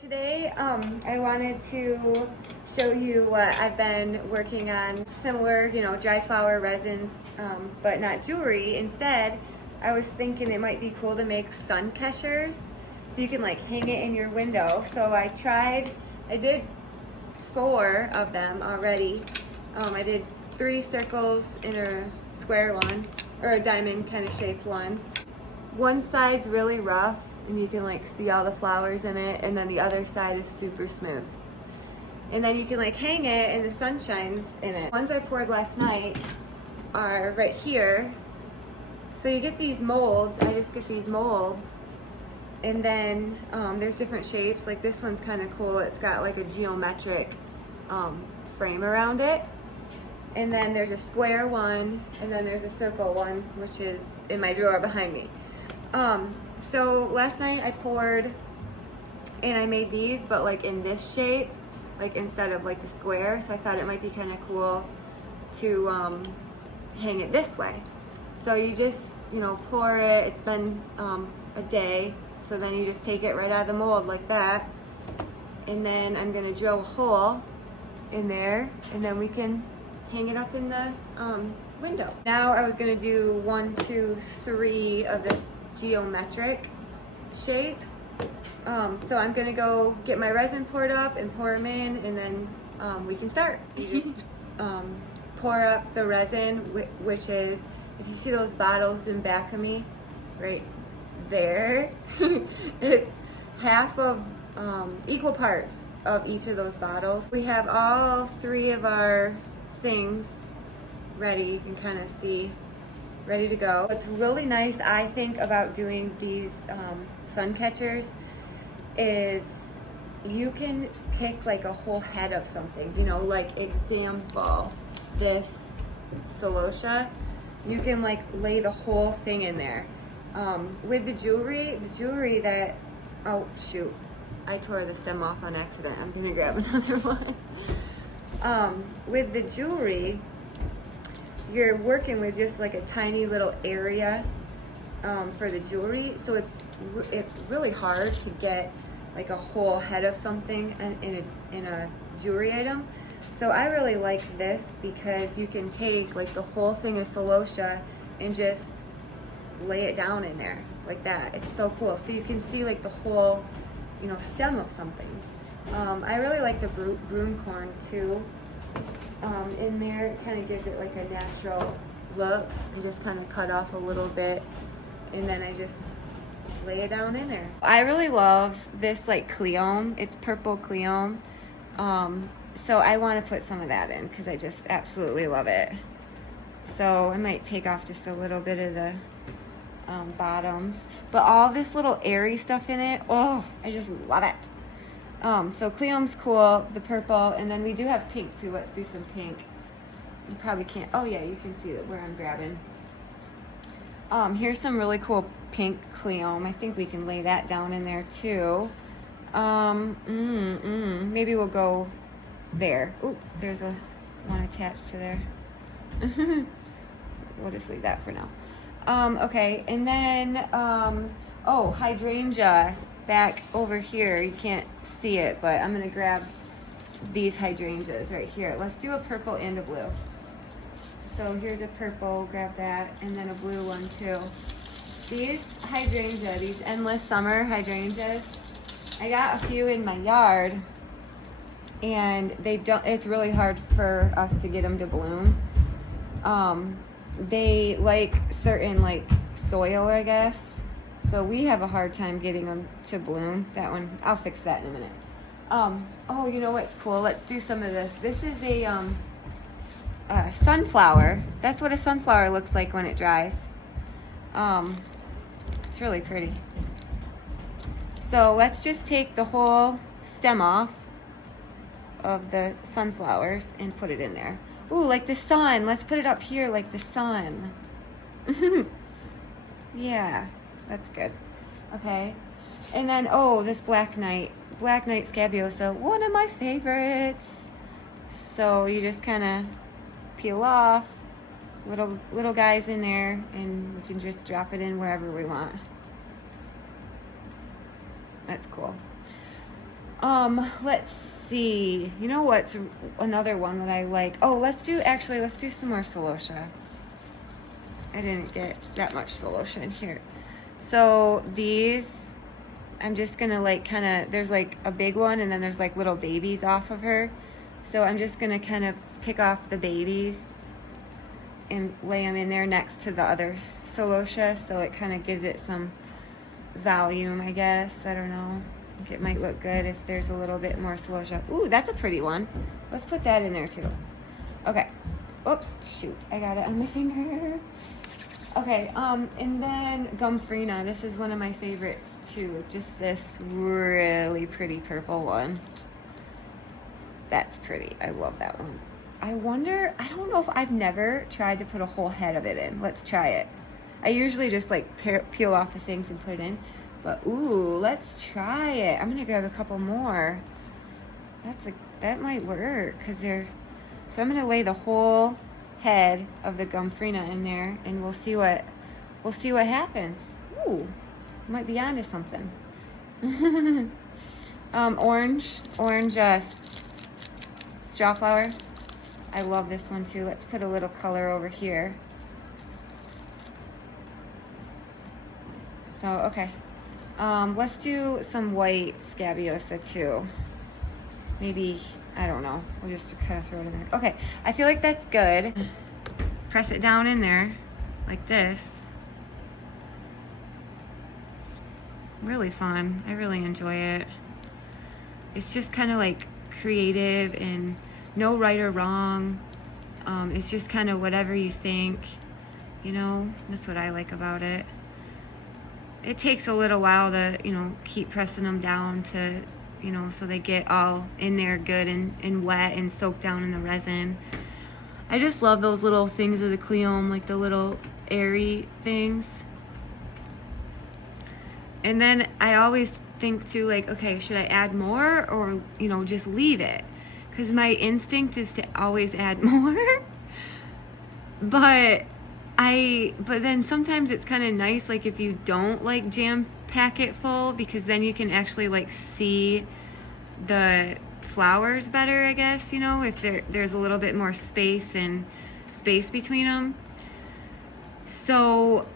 Today, I wanted to show you what I've been working on. Similar, dry flower resins, but not jewelry. Instead, I was thinking it might be cool to make sun catchers, so you can like hang it in your window. So I did 4 of them already. I did 3 circles in a square one, or a diamond kind of shaped one. One side's really rough and you can like see all the flowers in it, and then the other side is super smooth. And then you can like hang it and the sun shines in it. Ones I poured last night are right here. So you get these molds, I just get these molds, and then there's different shapes. Like this one's kind of cool, it's got like a geometric frame around it. And then there's a square one, and then there's a circle one, which is in my drawer behind me. So last night I poured and I made these, but like in this shape, like instead of like the square. So I thought it might be kind of cool to hang it this way. So you just, pour it. It's been a day. So then you just take it right out of the mold like that. And then I'm gonna drill a hole in there, and then we can hang it up in the window. Now I was gonna do 1, 2, 3 of this geometric shape. So I'm gonna go get my resin poured up and pour them in, and then we can start. You just pour up the resin, which is, if you see those bottles in back of me, right there, it's half of equal parts of each of those bottles. We have all 3 of our things ready. You can kind of see, ready to go. What's really nice, I think, about doing these sun catchers is you can pick like a whole head of something. Like example, this celosia, you can like lay the whole thing in there. With the jewelry that, oh shoot, I tore the stem off on accident. I'm gonna grab another one. With the jewelry, you're working with just like a tiny little area for the jewelry, so it's really hard to get like a whole head of something in a jewelry item. So I really like this because you can take like the whole thing of celosia and just lay it down in there like that. It's so cool. So you can see like the whole stem of something. I really like the broom corn too. In there, it kind of gives it like a natural look. I just kind of cut off a little bit, and then I just lay it down in there. I really love this like cleome. It's purple cleome. So I want to put some of that in because I just absolutely love it. So I might take off just a little bit of the bottoms, but all this little airy stuff in it, oh, I just love it. So cleome's cool, the purple, and then we do have pink too. Let's do some pink. You probably can't, oh yeah, you can see it where I'm grabbing. Here's some really cool pink cleome. I think we can lay that down in there too. Maybe we'll go there. Oh, there's one attached to there. We'll just leave that for now. Okay, and then, oh, hydrangea back over here. You can't see it, but I'm gonna grab these hydrangeas right here. Let's do a purple and a blue. So here's a purple, grab that, and then a blue one too. These hydrangea, these endless summer hydrangeas, I got a few in my yard, and it's really hard for us to get them to bloom. They like certain like soil, I guess. So we have a hard time getting them to bloom. That one, I'll fix that in a minute. Oh, you know what's cool? Let's do some of this. This is a sunflower. That's what a sunflower looks like when it dries. It's really pretty. So let's just take the whole stem off of the sunflowers and put it in there. Ooh, like the sun. Let's put it up here like the sun. Yeah, that's good. Okay. And then, oh, this Black Knight Scabiosa, one of my favorites. So you just kind of peel off little guys in there, and we can just drop it in wherever we want. That's cool. Let's see. You know what's another one that I like? Oh, let's do some more Celosia. I didn't get that much Celosia in here. So these, I'm just gonna like kind of, there's like a big one and then there's like little babies off of her. So I'm just gonna kind of pick off the babies and lay them in there next to the other Celosia, so it kind of gives it some volume, I guess. I don't know. I think it might look good if there's a little bit more Celosia. Ooh, that's a pretty one. Let's put that in there too. Okay. Oops, shoot, I got it on my finger. Okay, and then Gumfrina. This is one of my favorites too. Just this really pretty purple one. That's pretty. I love that one. I wonder, I don't know if I've never tried to put a whole head of it in. Let's try it. I usually just like peel off the things and put it in. But ooh, let's try it. I'm gonna grab a couple more. That might work because they're, so I'm gonna lay the whole head of the Gumfrina in there and we'll see what happens. Ooh, might be onto something. Orange straw flower. I love this one too. Let's put a little color over here. So, okay. Let's do some white Scabiosa too. Maybe, I don't know. We'll just kind of throw it in there. Okay, I feel like that's good. Press it down in there like this. It's really fun. I really enjoy it. It's just kind of like creative and no right or wrong. It's just kind of whatever you think, you know. That's what I like about it. It takes a little while to, you know, keep pressing them down to, you know, so they get all in there good and wet and soaked down in the resin. I just love those little things of the Cleome, like the little airy things. And then I always think too, like, okay, should I add more or, you know, just leave it? Because my instinct is to always add more. But then sometimes it's kind of nice, like if you don't like jam pack it full, because then you can actually like see the flowers better, I guess, you know, if there's a little bit more space between them. So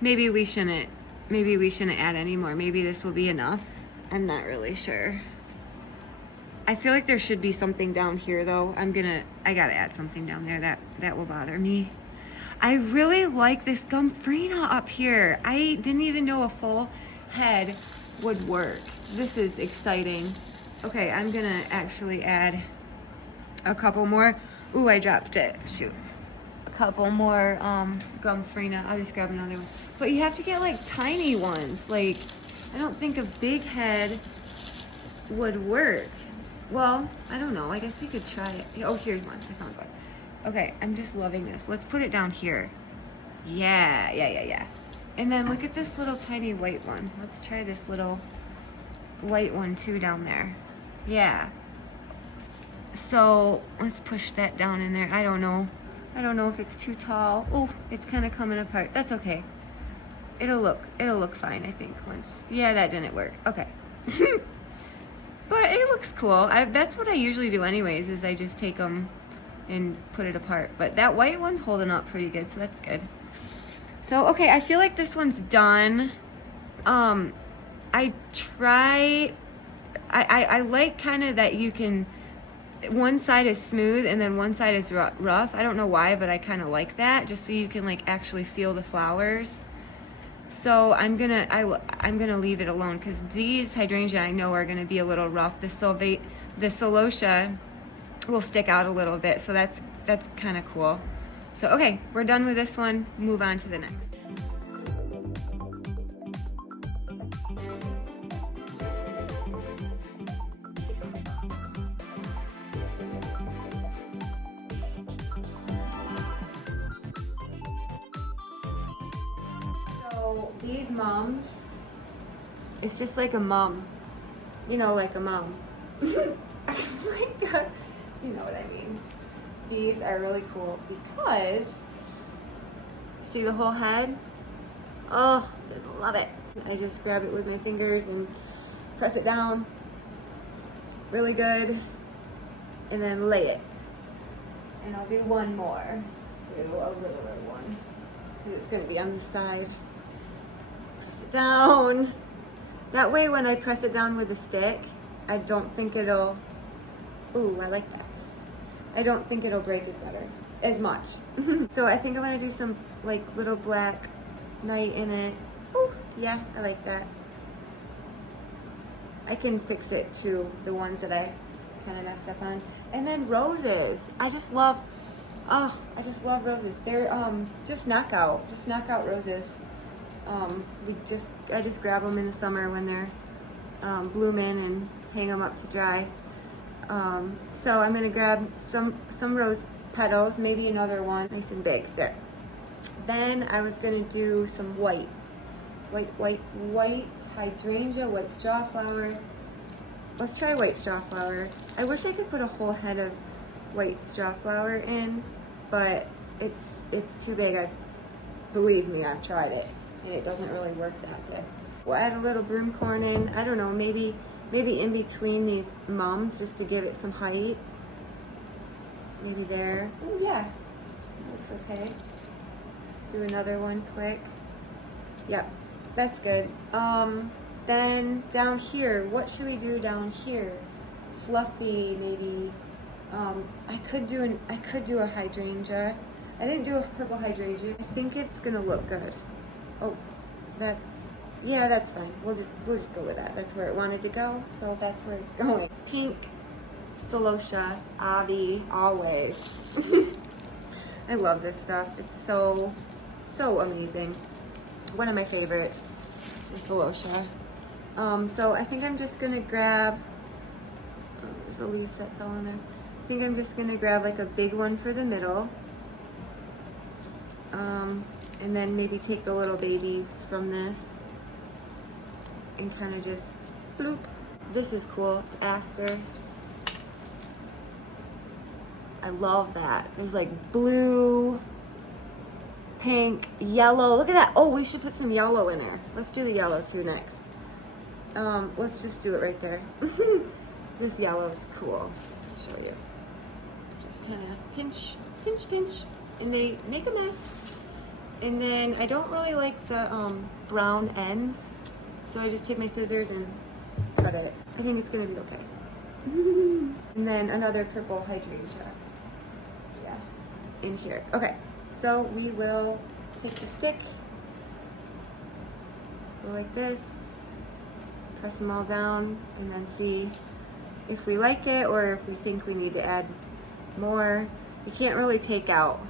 maybe we shouldn't add any more. Maybe this will be enough. I'm not really sure. I feel like there should be something down here though. I gotta add something down there that will bother me. I really like this Gumfrina up here. I didn't even know a full head would work. This is exciting. Okay, I'm gonna actually add a couple more. Ooh, I dropped it, shoot. A couple more Gumfrina. I'll just grab another one. But you have to get like tiny ones. Like, I don't think a big head would work. Well, I don't know. I guess we could try it. Oh, here's one. I found one. Okay, I'm just loving this. Let's put it down here. Yeah. And then look at this little tiny white one. Let's try this little white one too down there. Yeah. So let's push that down in there. I don't know if it's too tall. Oh, it's kind of coming apart. That's okay. It'll look fine, I think. Yeah, that didn't work. Okay. But it looks cool. That's what I usually do anyways, is I just take them and put it apart. But that white one's holding up pretty good, so that's good. So, okay, I feel like this one's done. I like kind of that you can, one side is smooth and then one side is rough. I don't know why, but I kind of like that, just so you can like actually feel the flowers. So I'm gonna leave it alone because these hydrangea I know are gonna be a little rough. The Celosia will stick out a little bit, so that's kind of cool. So okay, we're done with this one. Move on to the next. So these mums, it's just like a mum, you know, like a mum. Oh my God, you know what I mean. These are really cool because, see the whole head? Oh, I just love it. I just grab it with my fingers and press it down. really good, and then lay it. And I'll do one more. Let's do a littler one. It's gonna be on the side. Press it down. That way when I press it down with a stick, I don't think it'll, ooh, I like that. I don't think it'll break as much. So I think I'm gonna do some like little black knight in it. Ooh, yeah, I like that. I can fix it to the ones that I kind of messed up on. And then roses. I just love roses. They're just knockout roses. I just grab them in the summer when they're blooming and hang them up to dry. So I'm gonna grab some rose petals, maybe another one, nice and big there. Then I was gonna do some white hydrangea, white strawflower. Let's try white strawflower. I wish I could put a whole head of white strawflower in, but it's too big. Believe me, I've tried it, and it doesn't really work that good. We'll add a little broomcorn in. I don't know, maybe in between these mums, just to give it some height. Maybe there. Oh yeah, looks okay. Do another one quick. Yep, that's good. Then down here, what should we do down here? Fluffy, maybe. I could do a hydrangea. I didn't do a purple hydrangea. I think it's gonna look good. Oh, that's fine. We'll just go with that. That's where it wanted to go, so that's where it's going. Pink celosia, Avi, always. I love this stuff. It's so amazing. One of my favorites is celosia. So I think I'm just gonna grab, oh, there's the leaves that fell in there. I think I'm just gonna grab like a big one for the middle. And then maybe take the little babies from this and kind of just bloop. This is cool, it's aster. I love that. There's like blue, pink, yellow. Look at that. Oh, we should put some yellow in there. Let's do the yellow too next. Let's just do it right there. This yellow is cool. I'll show you. Just kind of pinch, pinch, pinch, and they make a mess. And then I don't really like the brown ends, so I just take my scissors and cut it. I think it's gonna be okay. And then another purple hydrangea. Yeah, in here. Okay, so we will take the stick, go like this, press them all down, and then see if we like it or if we think we need to add more. You can't really take out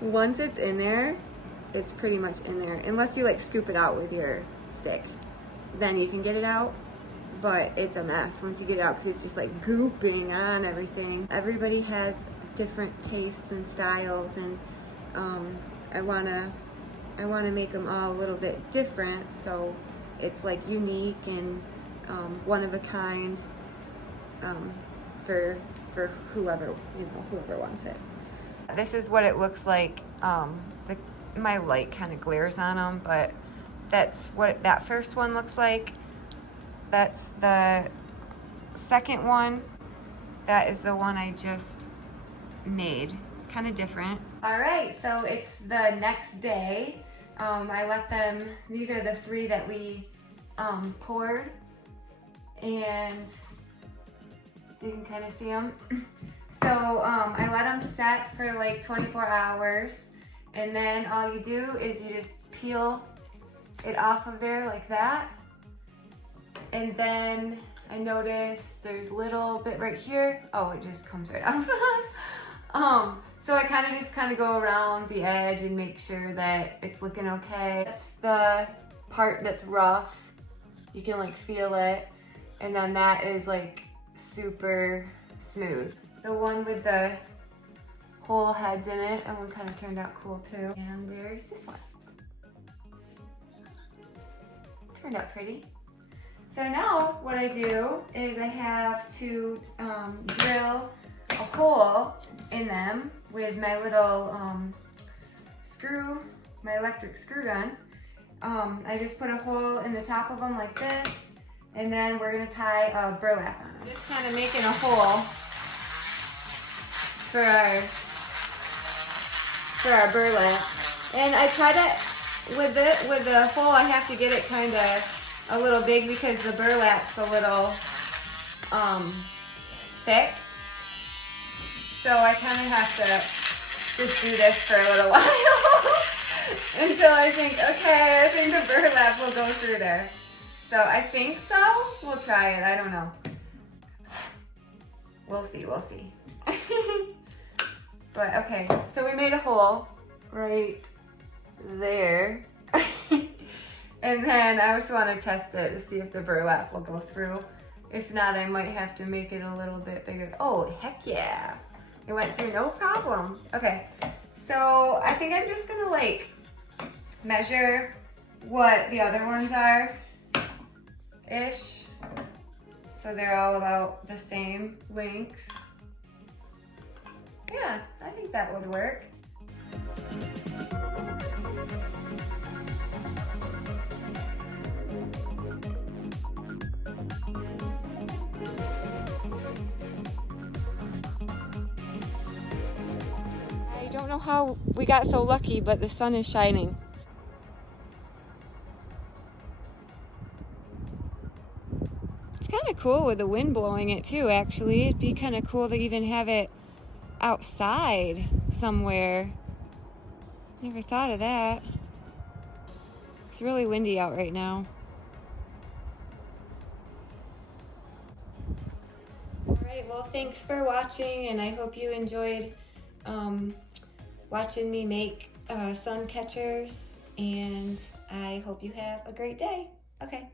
once it's in there, it's pretty much in there, unless you like scoop it out with your stick, then you can get it out, but it's a mess once you get it out because it's just like gooping on everything. Everybody has different tastes and styles, and I wanna make them all a little bit different, so it's like unique and one of a kind for whoever wants it. This is what it looks like. My light kind of glares on them, but that's what that first one looks like. That's the second one. That is the one I just made. It's kind of different. All right, so it's the next day. I let them, these are the 3 that we poured, and so you can kind of see them. So I let them set for like 24 hours, and then all you do is you just peel it off of there like that. And then I noticed there's a little bit right here. Oh, it just comes right off. So I kind of go around the edge and make sure that it's looking okay. That's the part that's rough. You can like feel it. And then that is like super smooth. The one with the whole heads in it, that one kind of turned out cool too. And there's this one. Turned out pretty. So now what I do is I have to drill a hole in them with my little my electric screw gun. I just put a hole in the top of them like this, And then we're gonna tie a burlap on. Just kind of making a hole for our burlap. And I try to, with the hole, I have to get it kind of a little big because the burlap's a little thick. So I kind of have to just do this for a little while until I think, okay, I think the burlap will go through there. So I think so. We'll try it. I don't know. We'll see. We'll see. But okay, so we made a hole right there. And then I just want to test it to see if the burlap will go through. If not, I might have to make it a little bit bigger. Oh, heck yeah. It went through no problem. Okay, so I think I'm just gonna like measure what the other ones are ish. So they're all about the same length. Yeah, I think that would work. I don't know how we got so lucky, but the sun is shining. It's kind of cool with the wind blowing it too, actually. It'd be kind of cool to even have it outside somewhere. Never thought of that. It's really windy out right now. Alright, well thanks for watching, and I hope you enjoyed watching me make sun catchers, and I hope you have a great day. Okay.